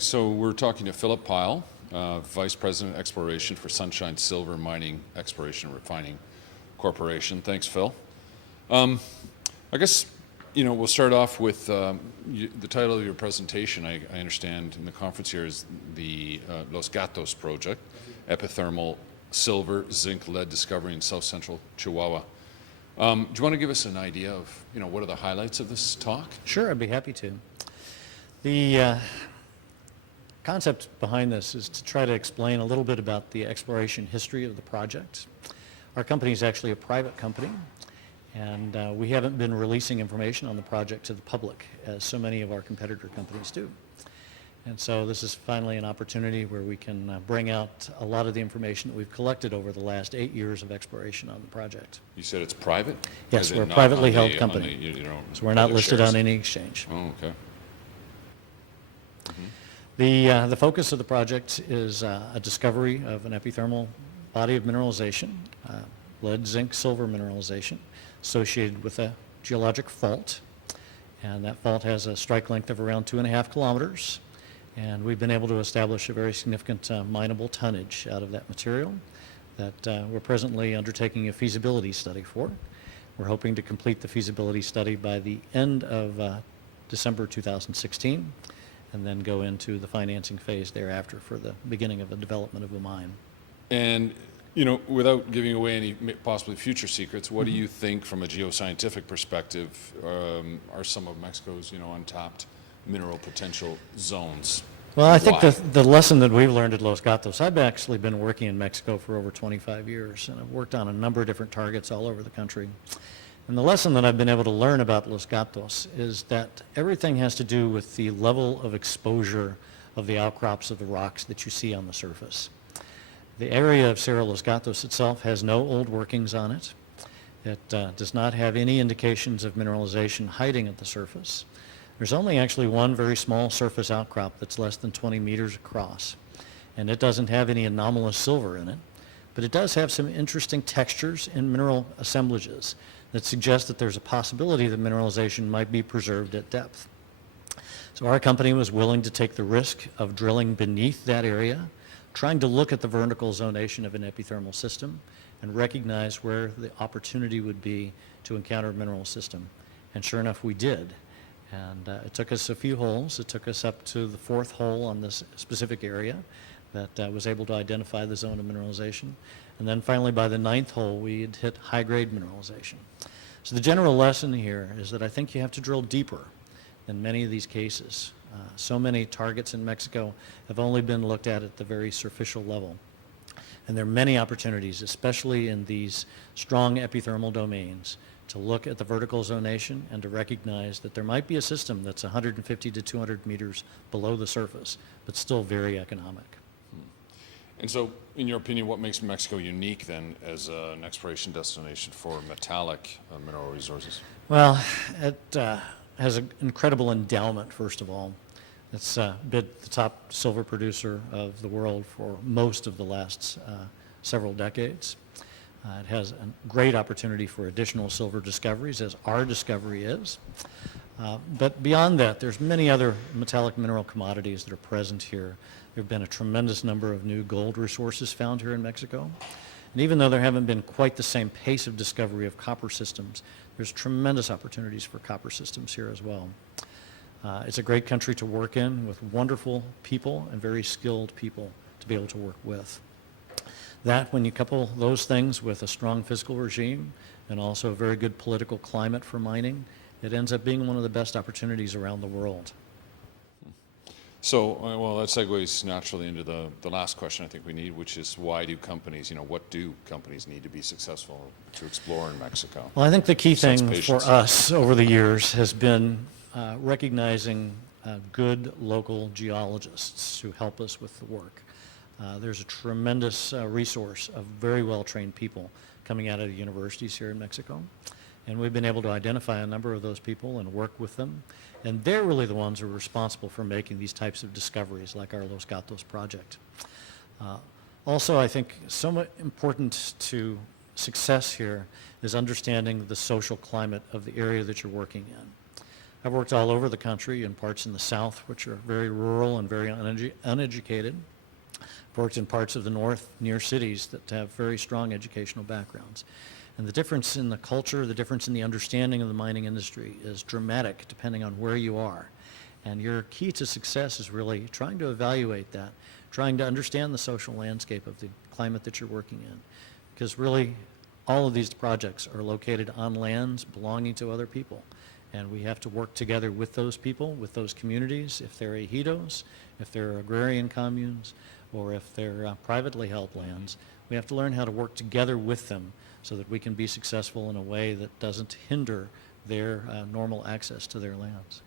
so we're talking to Philip Pyle, Vice President Exploration for Sunshine Silver Mining Exploration and Refining Corporation. Thanks, Phil. I guess, we'll start off with the title of your presentation. I understand in the conference here is the Los Gatos project, epithermal silver, zinc, lead discovery in south central Chihuahua. Do you want to give us an idea of, what are the highlights of this talk? Sure, I'd be happy to. The concept behind this is to try to explain a little bit about the exploration history of the project. Our company is actually a private company, and we haven't been releasing information on the project to the public, as so many of our competitor companies do. And so this is finally an opportunity where we can bring out a lot of the information that we've collected over the last 8 years of exploration on the project. You said it's private? Yes, we're a privately held company, so we're not listed on any exchange. Oh, okay. The focus of the project is a discovery of an epithermal body of mineralization, lead, zinc, silver mineralization, associated with a geologic fault. And that fault has a strike length of around 2.5 kilometers. And we've been able to establish a very significant mineable tonnage out of that material that we're presently undertaking a feasibility study for. We're hoping to complete the feasibility study by the end of December 2016, and then go into the financing phase thereafter for the beginning of the development of a mine. And, without giving away any possibly future secrets, what do you think from a geoscientific perspective are some of Mexico's, untapped mineral potential zones? Well, I think the lesson that we've learned at Los Gatos, I've actually been working in Mexico for over 25 years, and I've worked on a number of different targets all over the country. And the lesson that I've been able to learn about Los Gatos is that everything has to do with the level of exposure of the outcrops of the rocks that you see on the surface. The area of Cerro Los Gatos itself has no old workings on it. It does not have any indications of mineralization hiding at the surface. There's only actually one very small surface outcrop that's less than 20 meters across, and it doesn't have any anomalous silver in it, but it does have some interesting textures and mineral assemblages that suggest that there's a possibility that mineralization might be preserved at depth. So our company was willing to take the risk of drilling beneath that area, trying to look at the vertical zonation of an epithermal system and recognize where the opportunity would be to encounter a mineral system. And sure enough, we did. And it took us a few holes. It took us up to the 4th hole on this specific area that was able to identify the zone of mineralization. And then finally, by the 9th hole, we had hit high-grade mineralization. So the general lesson here is that I think you have to drill deeper in many of these cases. So many targets in Mexico have only been looked at the very superficial level. And there are many opportunities, especially in these strong epithermal domains, to look at the vertical zonation and to recognize that there might be a system that's 150 to 200 meters below the surface, but still very economic. And so, in your opinion, what makes Mexico unique then as an exploration destination for metallic mineral resources? Well, it has an incredible endowment, first of all. It's been the top silver producer of the world for most of the last several decades. It has a great opportunity for additional silver discoveries, as our discovery is. But beyond that, there's many other metallic mineral commodities that are present here. There have been a tremendous number of new gold resources found here in Mexico. And even though there haven't been quite the same pace of discovery of copper systems, there's tremendous opportunities for copper systems here as well. It's a great country to work in with wonderful people and very skilled people to be able to work with. That, when you couple those things with a strong fiscal regime and also a very good political climate for mining, it ends up being one of the best opportunities around the world. So, well, that segues naturally into the last question I think we need, which is why do companies, what do companies need to be successful to explore in Mexico? Well, I think the key thing for us over the years has been recognizing good local geologists who help us with the work. There's a tremendous resource of very well-trained people coming out of the universities here in Mexico. And we've been able to identify a number of those people and work with them. And they're really the ones who are responsible for making these types of discoveries, like our Los Gatos project. Also, I think somewhat important to success here is understanding the social climate of the area that you're working in. I've worked all over the country in parts in the South, which are very rural and very uneducated. I've worked in parts of the North near cities that have very strong educational backgrounds. And the difference in the culture, the difference in the understanding of the mining industry is dramatic depending on where you are. And your key to success is really trying to evaluate that, trying to understand the social landscape of the climate that you're working in. Because really, all of these projects are located on lands belonging to other people. And we have to work together with those people, with those communities, if they're ejidos, if they're agrarian communes, or if they're privately held lands. We have to learn how to work together with them so that we can be successful in a way that doesn't hinder their normal access to their lands.